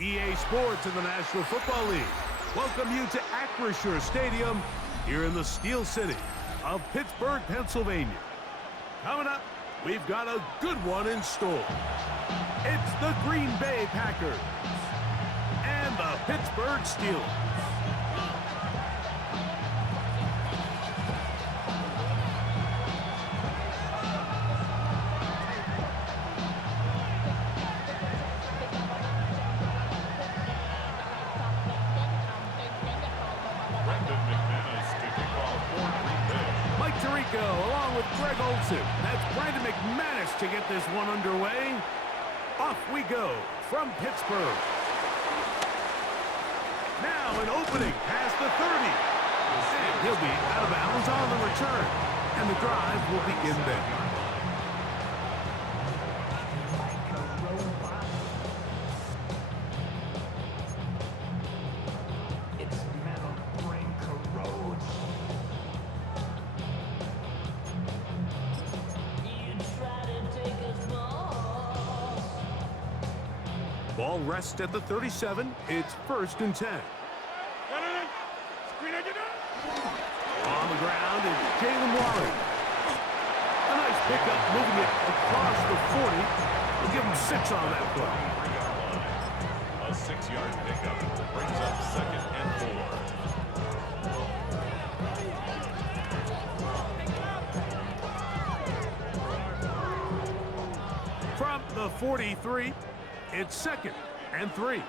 EA Sports in the National Football League welcome you to Acrisure Stadium here in the Steel City of Pittsburgh, Pennsylvania. Coming up, we've got a good one in store. It's the Green Bay Packers and the Pittsburgh Steelers. Along with Greg Olsen. That's Brandon McManus to get this one underway. Off we go from Pittsburgh. Now an opening past the 30. And he'll be out of bounds on the return. And the drive will begin there. Ball rests at the 37. It's 1st and 10. On the ground is Jaylen Warren. A nice pickup, moving it across the 40. We'll give him 6 on that play. A 6-yard pickup brings up 2nd and 4. From the 43. It's 2nd and 3.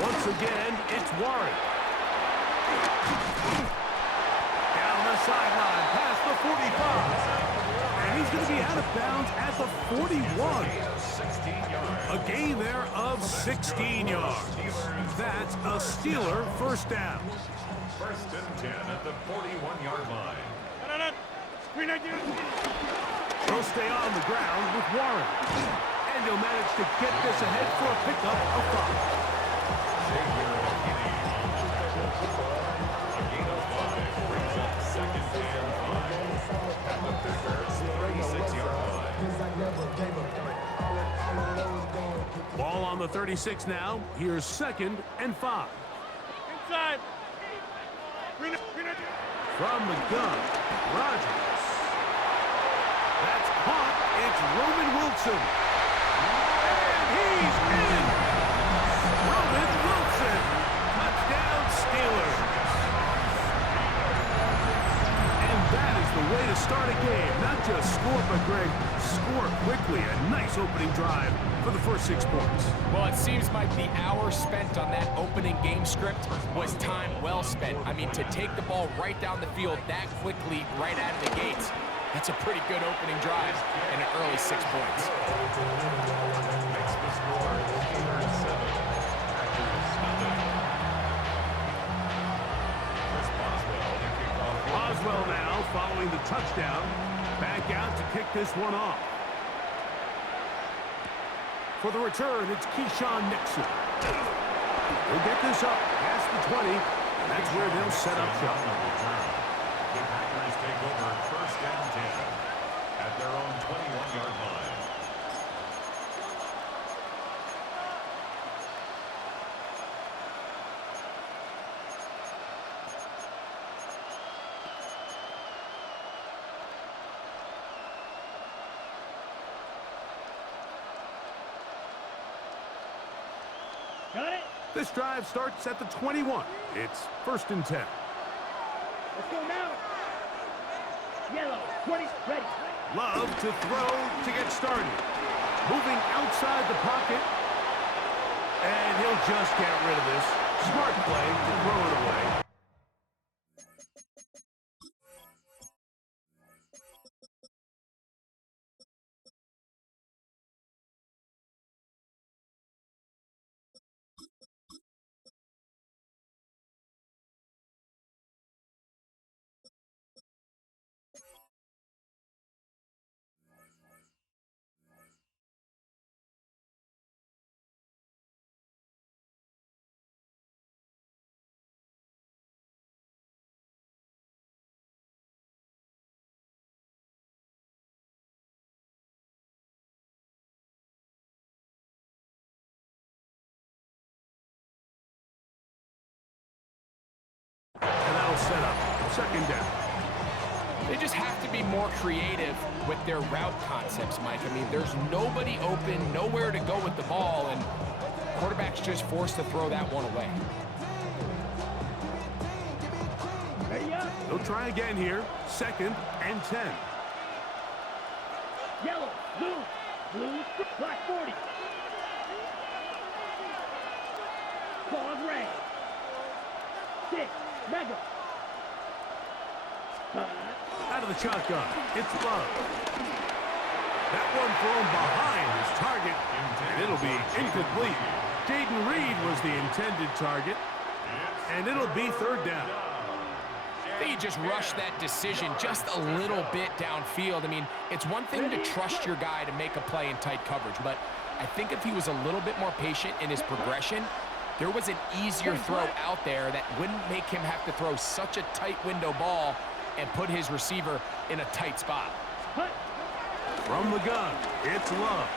Once again, it's Warren. Down the sideline, past the 45. And he's going to be out of bounds at the 41. A gain there of 16 yards. That's a Steeler first down. 1st and 10 at the 41-yard line. He'll stay on the ground with Warren. And he'll manage to get this ahead for a pickup of 5. A gain of 5 brings up 2nd and 5 at the Pittsburgh 36-yard line. Ball on the 36 now. Here's 2nd and 5. Inside. From the gun, Rodgers. That's caught. It's Roman Wilson. And he's in. Roman Wilson. Touchdown Steelers. And that is the way to start a game. Not just score, but Greg, score quickly. A nice opening drive for the first 6 points. Well, it seems like the hour spent on that opening game script was time well spent. I mean, to take the ball right down the field that quickly, right out of the gates, that's a pretty good opening drive and an early 6 points. Makes the score Steelers 7, Packers nothing. Chris Boswell to kick off. Boswell now following the touchdown. Back out to kick this one off. For the return, it's Keyshawn Nixon. He'll get this up past the 20. And that's where they'll set up shop. The Packers take over 1st and 10 at their own 21-yard line. Got it. This drive starts at the 21. It's 1st and 10. Let's go now. Yellow, 20, ready. Love to throw to get started. Moving outside the pocket. And he'll just get rid of this. Smart play to throw it away. second down. They just have to be more creative with their route concepts, Mike. I mean, there's nobody open, nowhere to go with the ball, and quarterback's just forced to throw that one away. Ready up. They'll try again here. 2nd and 10. Yellow, blue, blue, black 40. Claws red. 6, mega. Out of the shotgun, it's Love. That one thrown behind his target, and it'll be incomplete. Jaden Reed was the intended target, and it'll be 3rd down. I think he just rushed that decision just a little bit downfield. I mean, it's one thing to trust your guy to make a play in tight coverage, but I think if he was a little bit more patient in his progression, there was an easier throw out there that wouldn't make him have to throw such a tight window ball and put his receiver in a tight spot. From the gun, it's Love.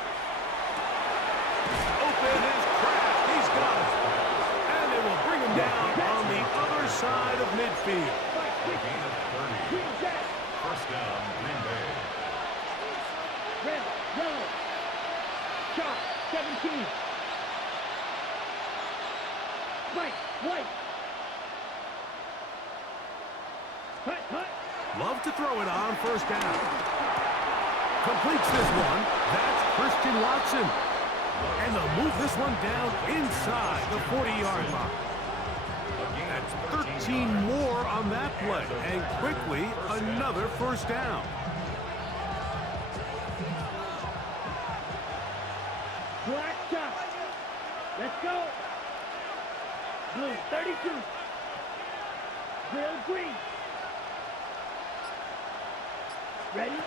Open is Kraft. He's got it. And they will bring him down on the other side of midfield. Gain of 30. First down, Green Bay. Red, yellow. Shot, 17. White. Hut. Love to throw it on 1st down. Completes this one. That's Christian Watson. And they'll move this one down inside the 40-yard line. That's 13 more on that play. And quickly, another 1st down. Black shot. Let's go. Blue, 32. Grill green. Ready?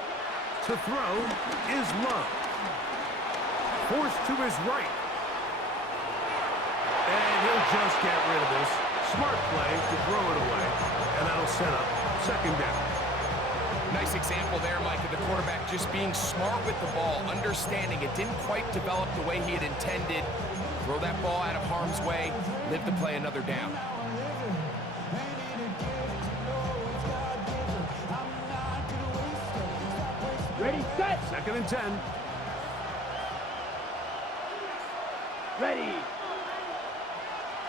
To throw is Love. Forced to his right. And he'll just get rid of this. Smart play to throw it away. And that'll set up 2nd down. Nice example there, Mike, of the quarterback just being smart with the ball, understanding it didn't quite develop the way he had intended. Throw that ball out of harm's way, live to play another down. Ready, set. 2nd and 10. Ready.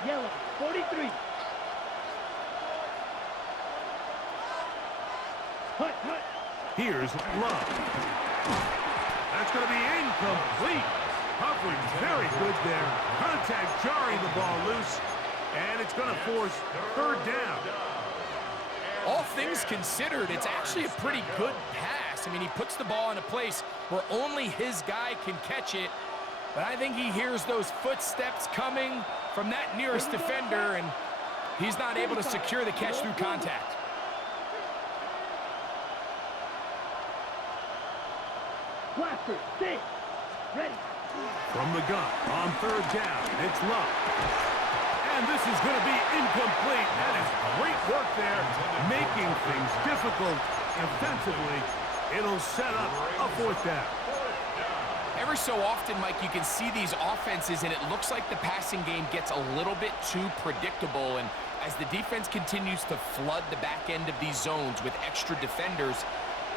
Yellow, 43. Hut. Here's Love. That's going to be incomplete. Coverage very good there. Contact jarring the ball loose. And it's going to force 3rd down. All things considered, it's actually a pretty good pass. I mean, he puts the ball in a place where only his guy can catch it. But I think he hears those footsteps coming from that nearest defender, and he's not able to secure the catch through contact. Blaster, 6. Ready. From the gun on 3rd down, it's Love. And this is going to be incomplete. That is great work there, making things difficult defensively. It'll set up a 4th down. Every so often, Mike, you can see these offenses, and it looks like the passing game gets a little bit too predictable. And as the defense continues to flood the back end of these zones with extra defenders,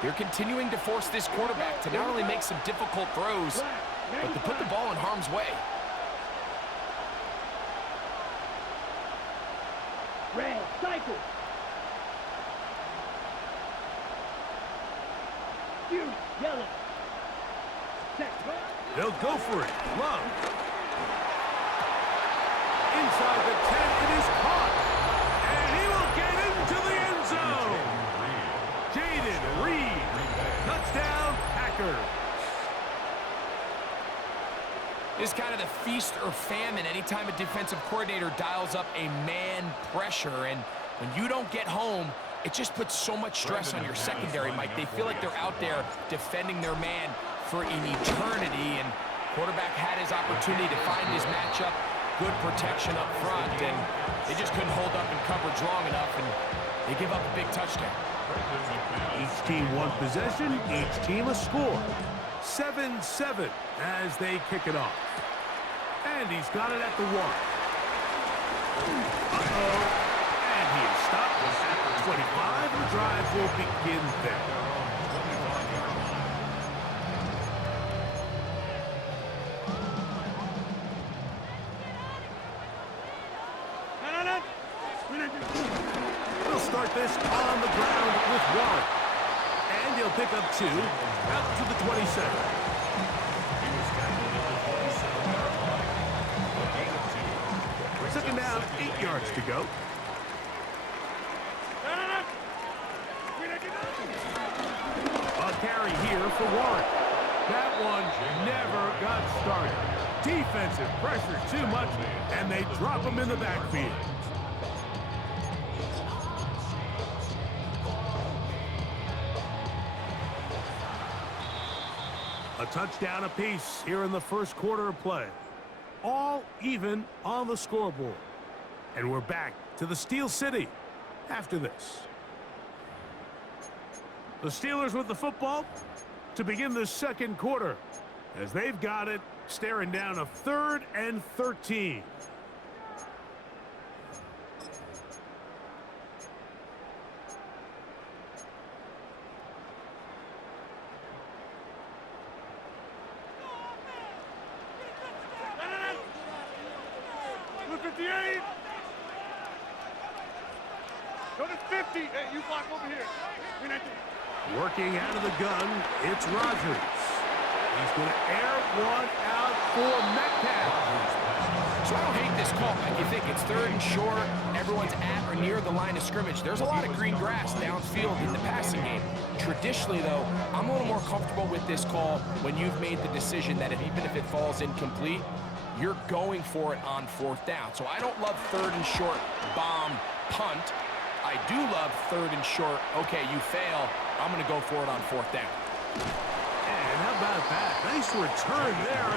they're continuing to force this quarterback to not only make some difficult throws, but to put the ball in harm's way. Red, cycle. Fury, yellow. Set, go. They'll go for it. Love. Inside the 10, it is caught. And he will get into the end zone. Jaden Reed. Touchdown, Packers. It's kind of the feast or famine anytime a defensive coordinator dials up a man pressure. And when you don't get home, it just puts so much stress on your secondary, Mike. They feel like they're out there defending their man for an eternity. And quarterback had his opportunity to find his matchup. Good protection up front. And they just couldn't hold up in coverage long enough. And they give up a big touchdown. Each team one possession, each team a score. 7-7 as they kick it off. And he's got it at the 1. Uh-oh. And he is stopped at the 25. The drive will begin there. He'll start this on the ground with Warren. And he'll pick up 2 out to the 27. Second down, 8 yards to go. A carry here for Warren. That one never got started. Defensive pressure too much, and they drop him in the backfield. A touchdown apiece here in the first quarter of play. All even on the scoreboard. And we're back to the Steel City after this. The Steelers with the football to begin the second quarter as they've got it staring down a 3rd and 13. Go to 50. Hey, you block over here. Working out of the gun, it's Rodgers. He's going to air one out for Metcalf. So I don't hate this call like you think. It's 3rd and short. Everyone's at or near the line of scrimmage. There's a lot of green grass downfield in the passing game. Traditionally, though, I'm a little more comfortable with this call when you've made the decision that even if it falls incomplete, you're going for it on 4th down. So I don't love 3rd and short, bomb, punt. I do love 3rd and short. Okay, you fail. I'm going to go for it on 4th down. And how about that? Nice return there,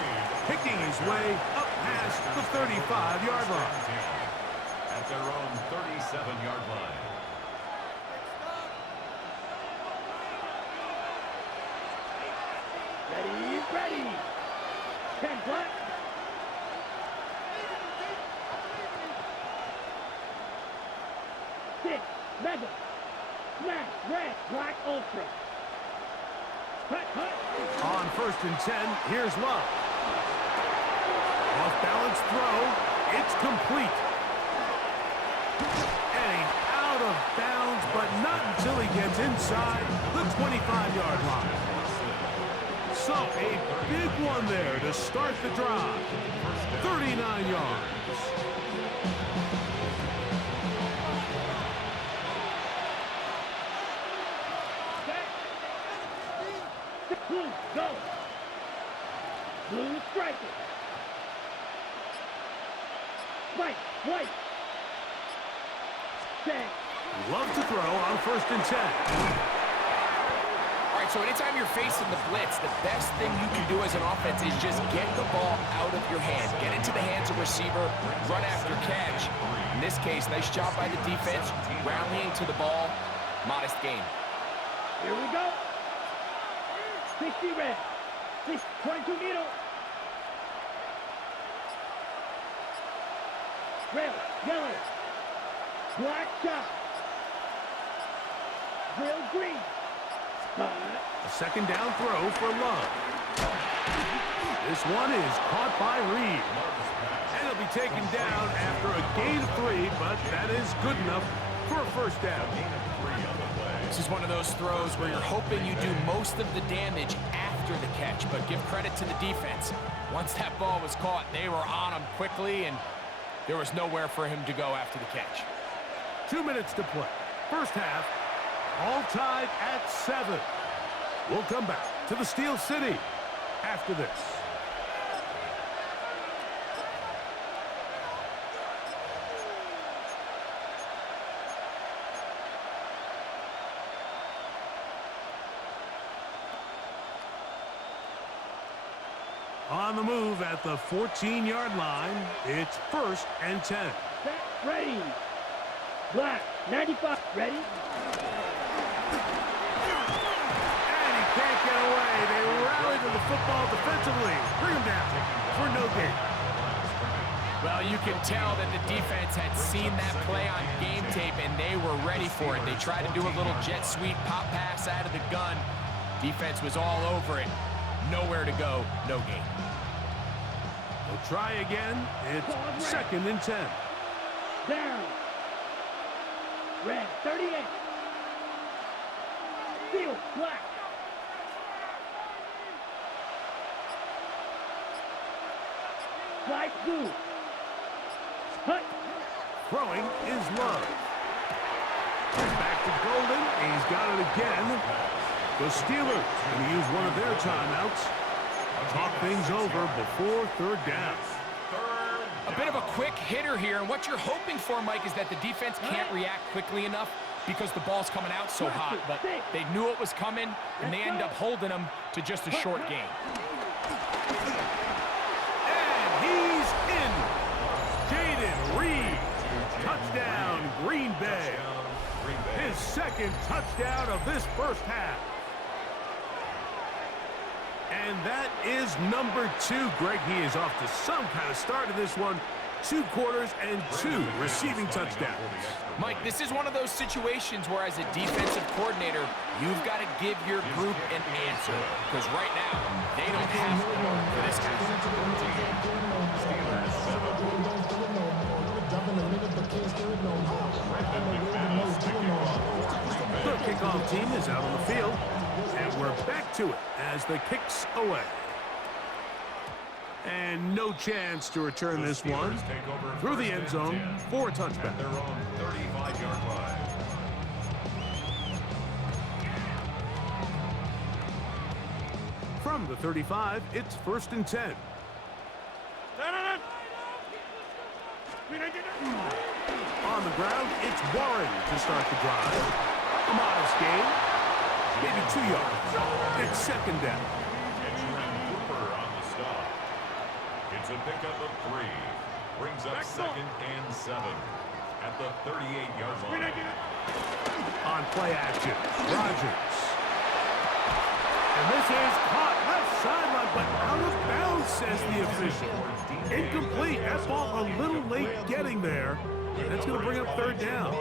picking his way up past the 35-yard line. At their own 37-yard line. Ready. 10 black. Mega, Smash, Red, Black, Ultra. Hut. On 1st and 10, here's Love. Off-balance throw, it's complete. And he's out of bounds, but not until he gets inside the 25-yard line. So, a big one there to start the drive. 39 yards. Blue, go. Blue striker. White. Set. Love to throw on 1st and 10. All right, so anytime you're facing the blitz, the best thing you can do as an offense is just get the ball out of your hand. Get into the hands of receiver, run after catch. In this case, nice job by the defense, rallying to the ball. Modest gain. Here we go. 60 red. 22 needle. Red, yellow. Black shot. Real green. A second down throw for Love. This one is caught by Reed. And it'll be taken down after a gain of 3, but that is good enough for a first down. This is one of those throws where you're hoping you do most of the damage after the catch, but give credit to the defense. Once that ball was caught, they were on him quickly, and there was nowhere for him to go after the catch. 2 minutes to play. First half, all tied at 7. We'll come back to the Steel City after this. On the move at the 14-yard line, it's 1st and 10. Set, ready. Black, 95, ready. And he can't get away. They rally to the football defensively. Bring him down for no gain. Well, you can tell that the defense had seen that play on game tape, and they were ready for it. They tried to do a little jet sweep pop pass out of the gun. Defense was all over it. Nowhere to go, no gain. They'll try again. It's 2nd and 10. Down. Red, 38. Field, black. Flight blue. Hut. Throwing is Love. Back to Golden. He's got it again. The Steelers going to use one of their timeouts. Talk things over before 3rd down. A bit of a quick hitter here, and what you're hoping for, Mike, is that the defense can't react quickly enough because the ball's coming out so hot. But they knew it was coming, and they end up holding them to just a short gain. And he's in. Jaden Reed. Touchdown, Green Bay. His 2nd touchdown of this first half. And that is number 2. Greg, he is off to some kind of start in this one. 2 quarters and 2 receiving touchdowns. Mike, this is one of those situations where as a defensive coordinator, you've got to give your group an answer. Because right now, they don't have one for this half. The kickoff team is out on the field. And we're back to it as the kick's away. And no chance to return this one through the end zone for a touchback. Their own 35-yard line. From the 35, it's 1st and 10. On the ground, it's Warren to start the drive. A modest gain, maybe 2 yards. It's 2nd down. And Trent Cooper on the stop. It's a pickup of 3. Brings up 2nd and 7 at the 38-yard line. On play action, Rodgers. And this is caught left sideline, but out of bounds, says the official. Incomplete. That ball a little late getting there. That's going to bring up 3rd down.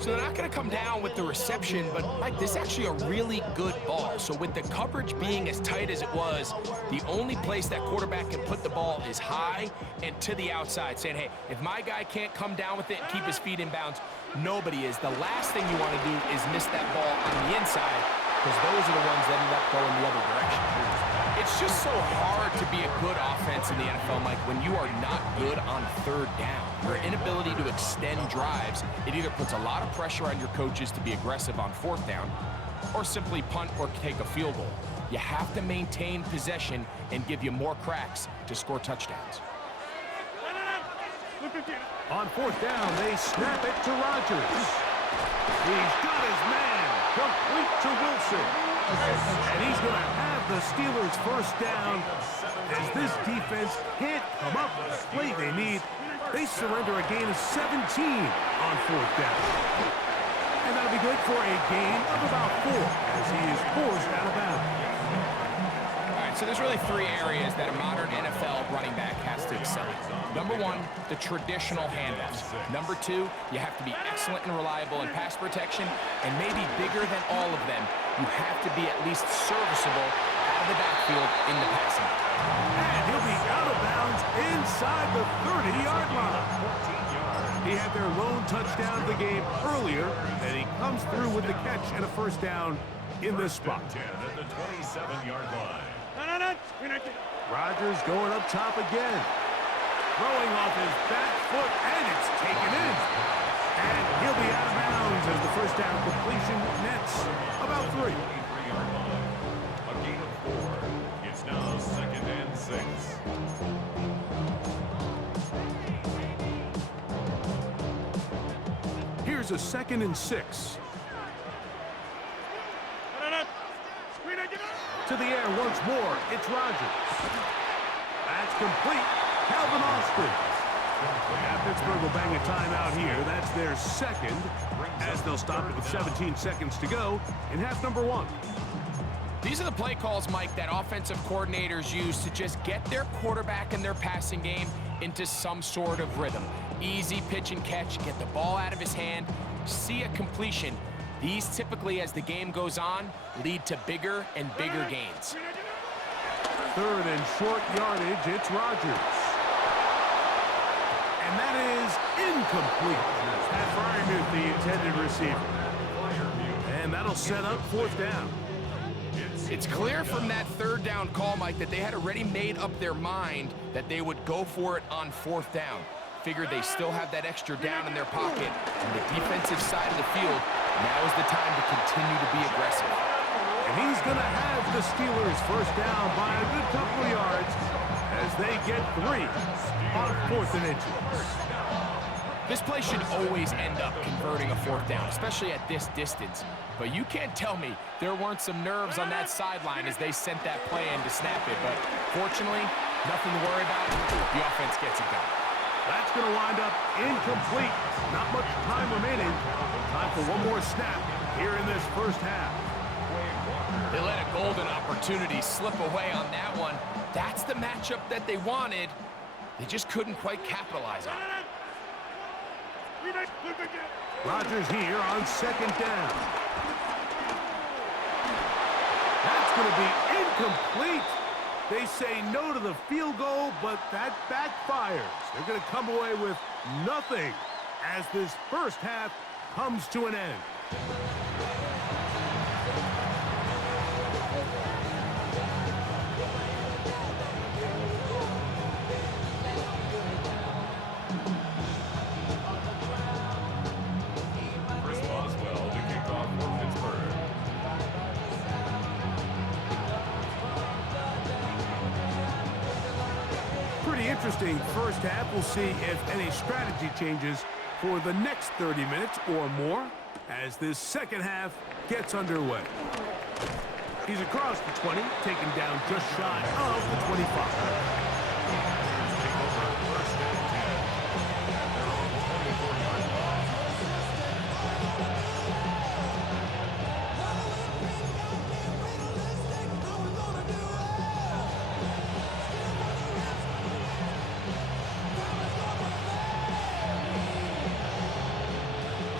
So they're not going to come down with the reception, but, Mike, this is actually a really good ball. So with the coverage being as tight as it was, the only place that quarterback can put the ball is high and to the outside, saying, hey, if my guy can't come down with it and keep his feet in bounds, nobody is. The last thing you want to do is miss that ball on the inside, because those are the ones that end up going the other direction. It's just so hard to be a good offense in the NFL, Mike, when you are not good on 3rd down. Your inability to extend drives, it either puts a lot of pressure on your coaches to be aggressive on 4th down or simply punt or take a field goal. You have to maintain possession and give you more cracks to score touchdowns. On 4th down, they snap it to Rodgers. He's got his man complete to Wilson. And he's going to have the Steelers' 1st down as this defense can't come up with the play they need. They surrender a gain of 17 on 4th down. And that'll be good for a gain of about 4 as he is forced out of bounds. All right, so there's really 3 areas that a modern NFL running back has to excel in. Number 1, the traditional handoffs. Number 2, you have to be excellent and reliable in pass protection, and maybe bigger than all of them, you have to be at least serviceable out of the backfield in the passing. And he'll be out of bounds inside the 30-yard line. He had their lone touchdown of the game earlier, and he comes through with the catch and a 1st down in this spot. 10 at the 27-yard line. Rodgers going up top again. Throwing off his back foot, and it's taken in. And he'll be out of bounds as the 1st down completion nets about 3. 23-yard line. A gain of 4. It's now 2nd and 6. Here's a 2nd and 6. To the air once more, it's Rodgers. That's complete. Calvin Austin. Now Pittsburgh will bang a timeout here. That's their 2nd, as they'll stop it with 17 seconds to go in half number 1. These are the play calls, Mike, that offensive coordinators use to just get their quarterback and their passing game into some sort of rhythm. Easy pitch and catch, get the ball out of his hand, see a completion. These typically, as the game goes on, lead to bigger and bigger gains. 3rd and short yardage, it's Rodgers. And that is incomplete. Pat Freiermuth, the intended receiver. And that'll set up 4th down. It's clear from that 3rd down call, Mike, that they had already made up their mind that they would go for it on 4th down. Figured they still have that extra down in their pocket, and the defensive side of the field, now is the time to continue to be aggressive. And he's going to have the Steelers 1st down by a good couple of yards as they get 3 on 4th and inches. This play should always end up converting a 4th down, especially at this distance. But you can't tell me there weren't some nerves on that sideline as they sent that play in to snap it. But fortunately, nothing to worry about. The offense gets it done. That's going to wind up incomplete. Not much time remaining. Time for one more snap here in this 1st half. They let a golden opportunity slip away on that one. That's the matchup that they wanted. They just couldn't quite capitalize on it. Rodgers here on 2nd down. That's going to be incomplete. They say no to the field goal, but that backfires. They're going to come away with nothing as this 1st half comes to an end. Interesting 1st half. We'll see if any strategy changes for the next 30 minutes or more as this 2nd half gets underway. He's across the 20, taken down just shy of the 25.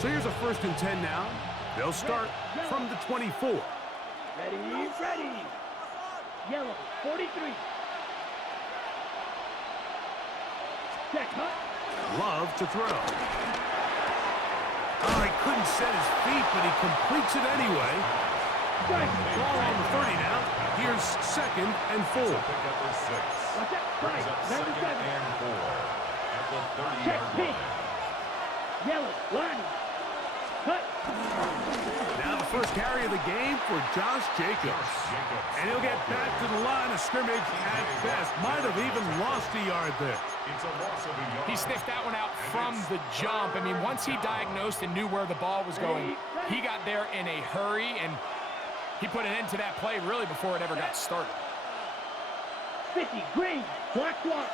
So here's a 1st and 10 now. They'll start from the 24. Ready, ready. Yellow, 43. Check, hut. Love to throw. Oh, he couldn't set his feet, but he completes it anyway. Ball on the 30 now. Here's 2nd and 4. Watch that, right, number 7. And 4 at the 30-yard Check, line. pin. Yellow, line. Cut. Now the 1st carry of the game for Josh Jacobs. And he'll get back to the line of scrimmage at best. Might have even lost a yard there. It's a loss of a yard. He sniffed that one out from the jump. I mean, once he diagnosed and knew where the ball was going, he got there in a hurry, and he put an end to that play really before it ever got started. 50, green, black block.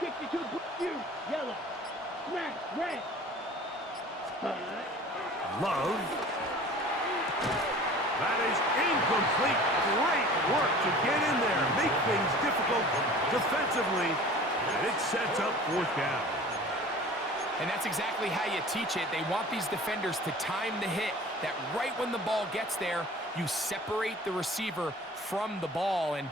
62, blue, yellow, smash, red. Love. That is incomplete. Great work to get in there, make things difficult defensively, and it sets up 4th down. And that's exactly how you teach it. They want these defenders to time the hit, that right when the ball gets there, you separate the receiver from the ball. And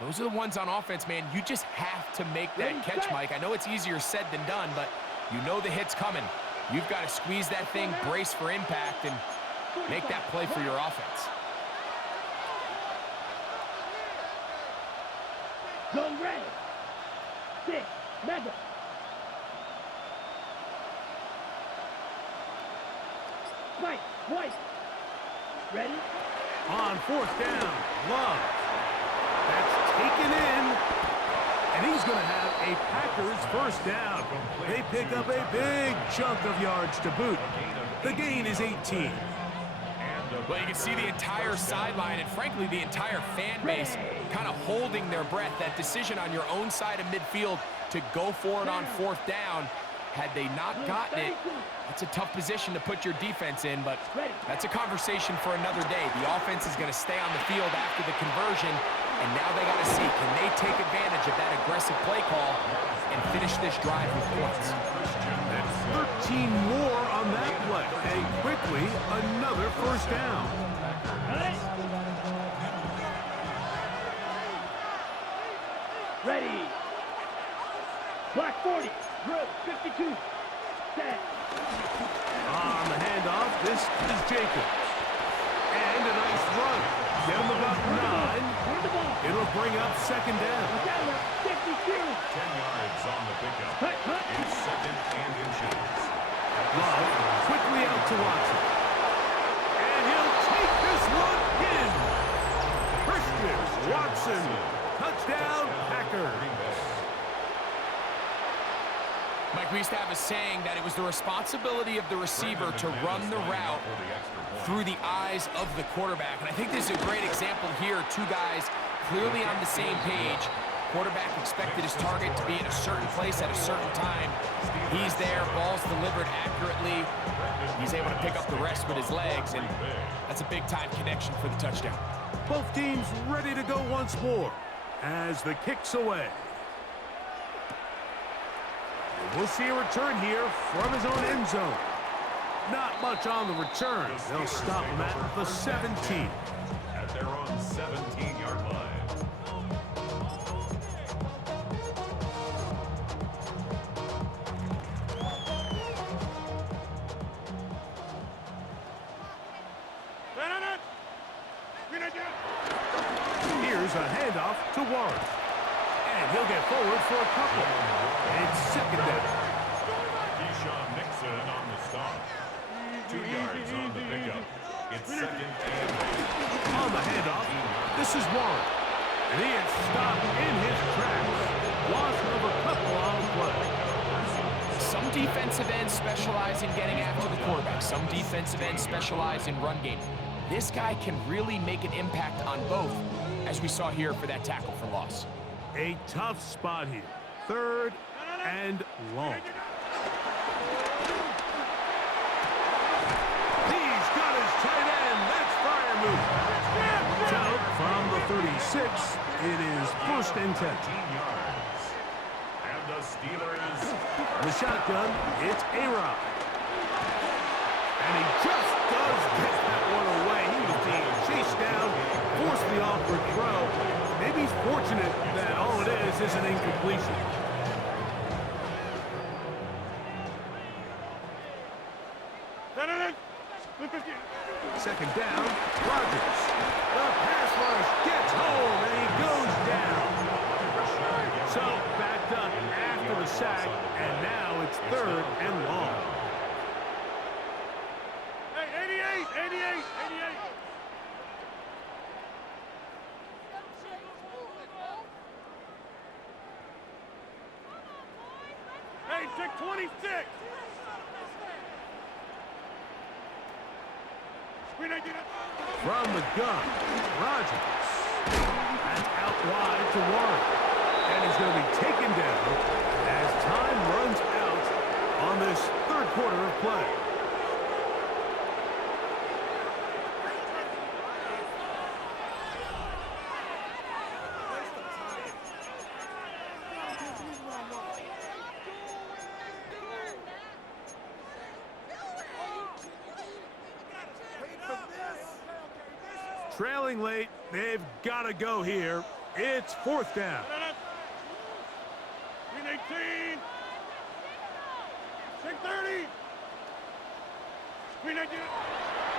those are the ones on offense, man. You just have to make that catch, Mike. I know it's easier said than done, but you know the hit's coming. You've got to squeeze that thing, brace for impact, and make that play for your offense. Go red. 6, mega. Spike, white. Ready? On 4th down, Love. That's taken in, and he's going to have a Packers 1st down. They pick up a big chunk of yards to boot. The gain is 18. Well, you can see the entire sideline and, frankly, the entire fan base kind of holding their breath. That decision on your own side of midfield to go for it on 4th down, Had they not gotten it, it's a tough position to put your defense in, but that's a conversation for another day. The offense is going to stay on the field after the conversion, and now they got to see, can they take advantage of that aggressive play call and finish this drive with points? That's 13 more on that play, and quickly another first down. Ready. Black 40. Drill 52. Set. On the handoff, this is Jacobs. And a nice run. Get him about 9. It'll bring up second down. 52. 10 yards on the pickup. It's second and inches. Love quickly out to Watson. And he'll take this one in. Christian Watson. Touchdown, Packers. Mike, we used to have a saying that it was the responsibility of the receiver to run the route through the eyes of the quarterback. And I think this is a great example here. Two guys clearly on the same page. Quarterback expected his target to be in a certain place at a certain time. He's there, ball's delivered accurately. He's able to pick up the rest with his legs, and that's a big-time connection for the touchdown. Both teams ready to go once more as the kick's away. We'll see a return here from his own end zone. Not much on the return. They'll stop him at the 17. At their own 17-yard line. Here's a handoff to Warren. And he'll get forward for a couple. It's second down. Keyshawn Nixon on the stop. 2 yards on the pickup. It's second and 8. On the handoff, this is Warren. And he is stopped in his tracks. Loss of a couple on the play. Some defensive ends specialize in getting after the quarterback. Some defensive ends specialize in run game. This guy can really make an impact on both, as we saw here for that tackle for loss. A tough spot here. Third and long. He's got his tight end. That's fire move. So from the 36, it is first and 10. 15 yards. And the Steelers. The shotgun, it's A-Rod. And he just does get that one away. He was being chased down, forced the awkward throw. Maybe he's fortunate that all it is an incompletion. Second down, Rodgers. The pass rush gets home, and he goes down. So backed up after the sack, and now it's third and long. Hey, 88. Hey, check 26. From the gun, Rodgers. That's out wide to Warren. And he's going to be taken down as time runs out on this third quarter of play. Trailing late, they've got to go here. It's fourth down. 18. 630.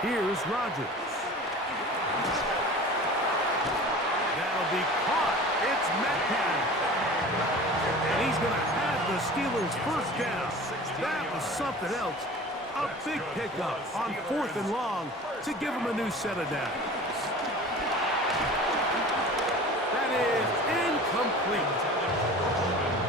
Here's Rodgers. That'll be caught. It's Metcalf. And he's going to have the Steelers first down. That was something else. A big pickup on fourth and long to give him a new set of downs. That is incomplete.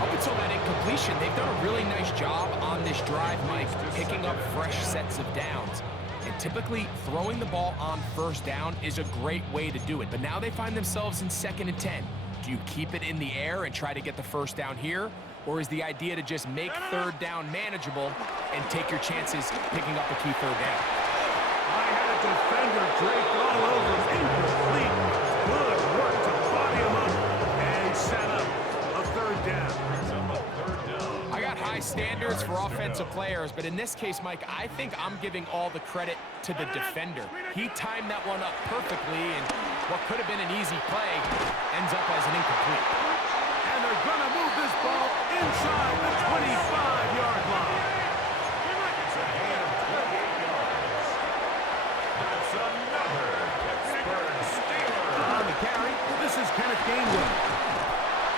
Up until that incompletion, they've done a really nice job on this drive, Mike, picking up fresh sets of downs. And typically, throwing the ball on first down is a great way to do it. But now they find themselves in second and 10. Do you keep it in the air and try to get the first down here? Or is the idea to just make third down manageable and take your chances picking up a key third down? I had a defender draped all over him. Incomplete. Good work to body him up and set up a third down. I got high standards for offensive players, but in this case, Mike, I think I'm giving all the credit to the defender. He timed that one up perfectly, and what could have been an easy play ends up as an incomplete. And they're going to move this ball inside the 25-yard line. It's a gain of 28 yards. That's another Pittsburgh Steelers. On the carry, this is Kenneth Gainwell.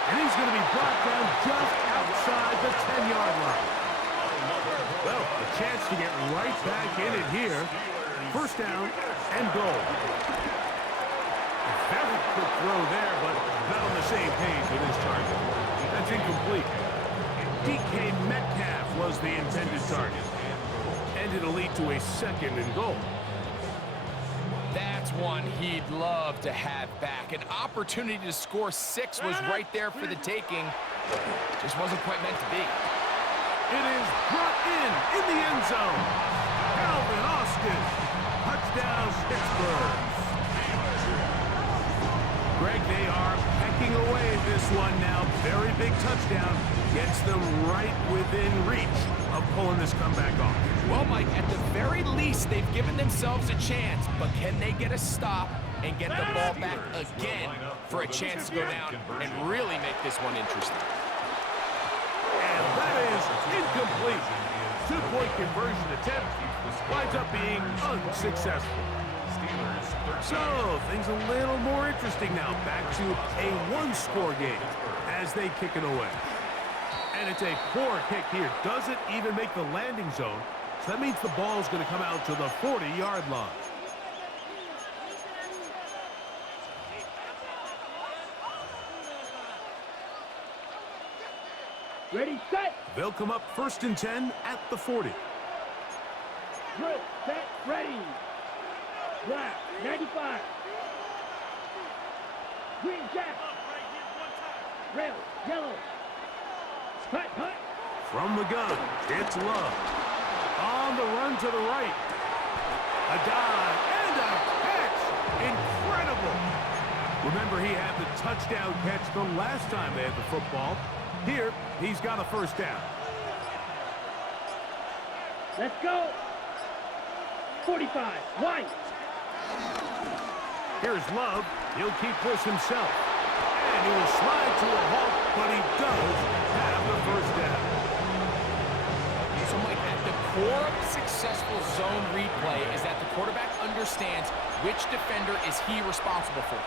And he's going to be brought down just outside the 10-yard line. Well, a chance to get right back in it here. First down and goal. A very quick throw there, but not on the same page with his target. That's incomplete. DK Metcalf was the intended target. And it'll lead to a second and goal. That's one he'd love to have back. An opportunity to score 6 was right there for the taking. Just wasn't quite meant to be. It is brought in the end zone. Calvin Austin. Touchdown, Pittsburgh. Greg, they are pecking away at this one now. Very big touchdown. Gets them right within reach of pulling this comeback off. Well, Mike, at the very least, they've given themselves a chance, but can they get a stop and get the ball back again for a chance to go down and really make this one interesting? And that is incomplete. Two-point conversion attempt winds up being unsuccessful. So, things a little more interesting now. Back to a one-score game as they kick it away. And it's a poor kick here. Doesn't even make the landing zone. So that means the ball's going to come out to the 40-yard line. Ready, set. They'll come up 1st and 10 at the 40. Drill, set, ready. Black, 95. Green jack. Red, yellow. Hut, hut. From the gun, it's Love. On the run to the right. A dive and a catch. Incredible. Remember, he had the touchdown catch the last time they had the football. Here, he's got a first down. Let's go. 45, white. Here's Love. He'll keep this himself. And he will slide to a halt, but he does have the first down. So, Mike, at the core of a successful zone replay is that the quarterback understands which defender is he responsible for.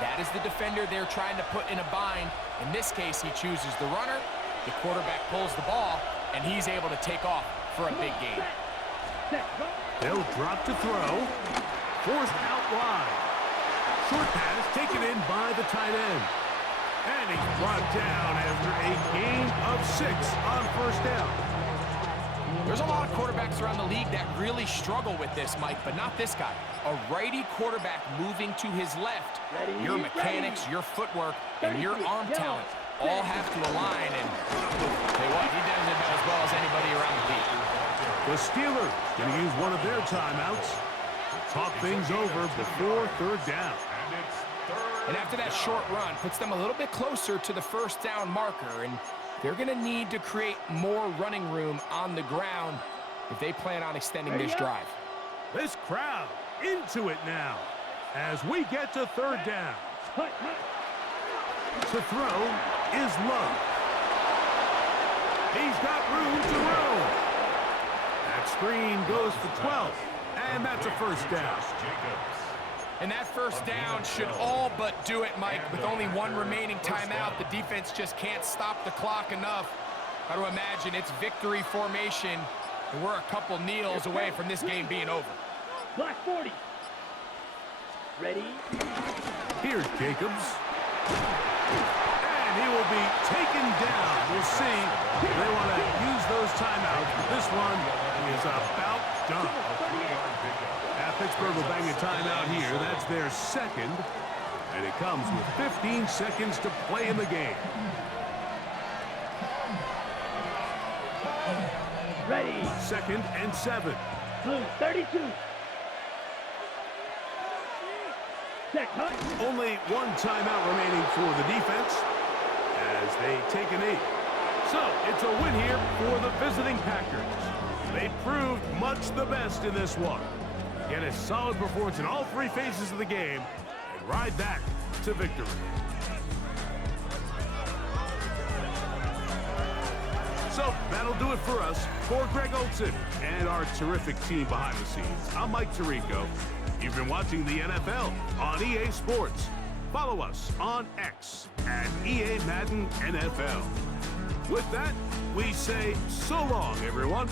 That is the defender they're trying to put in a bind. In this case, he chooses the runner. The quarterback pulls the ball, and he's able to take off for a big gain. They'll drop to throw. Forced out wide. Short pass taken in by the tight end. And he's brought down after a gain of 6 on first down. There's a lot of quarterbacks around the league that really struggle with this, Mike, but not this guy. A righty quarterback moving to his left. Your mechanics, your footwork, and your arm talent all have to align, and tell you what, he does it about as well as anybody around the league. The Steelers going to use one of their timeouts to talk things over before third down. And after that short run, puts them a little bit closer to the first down marker, and they're going to need to create more running room on the ground if they plan on extending this drive. This crowd into it now as we get to third down. To throw is Love. He's got room to roam. That screen goes for 12, and that's a first down. And that first down should all but do it, Mike. With only one remaining timeout, the defense just can't stop the clock enough. Got to imagine it's victory formation, and we're a couple kneels away from this game being over. Black 40. Ready? Here's Jacobs. And he will be taken down. We'll see. They want to use those timeouts, but this one is about done. Pittsburgh will bang a timeout here. That's their second. And it comes with 15 seconds to play in the game. Ready. 2nd and 7. Blue, 32. Check, huh? Only one timeout remaining for the defense as they take a knee. So, it's a win here for the visiting Packers. They proved much the best in this one. Get a solid performance in all 3 phases of the game and ride back to victory. So, that'll do it for us. For Greg Olson and our terrific team behind the scenes, I'm Mike Tirico. You've been watching the NFL on EA Sports. Follow us on X at EA Madden NFL. With that, we say so long, everyone.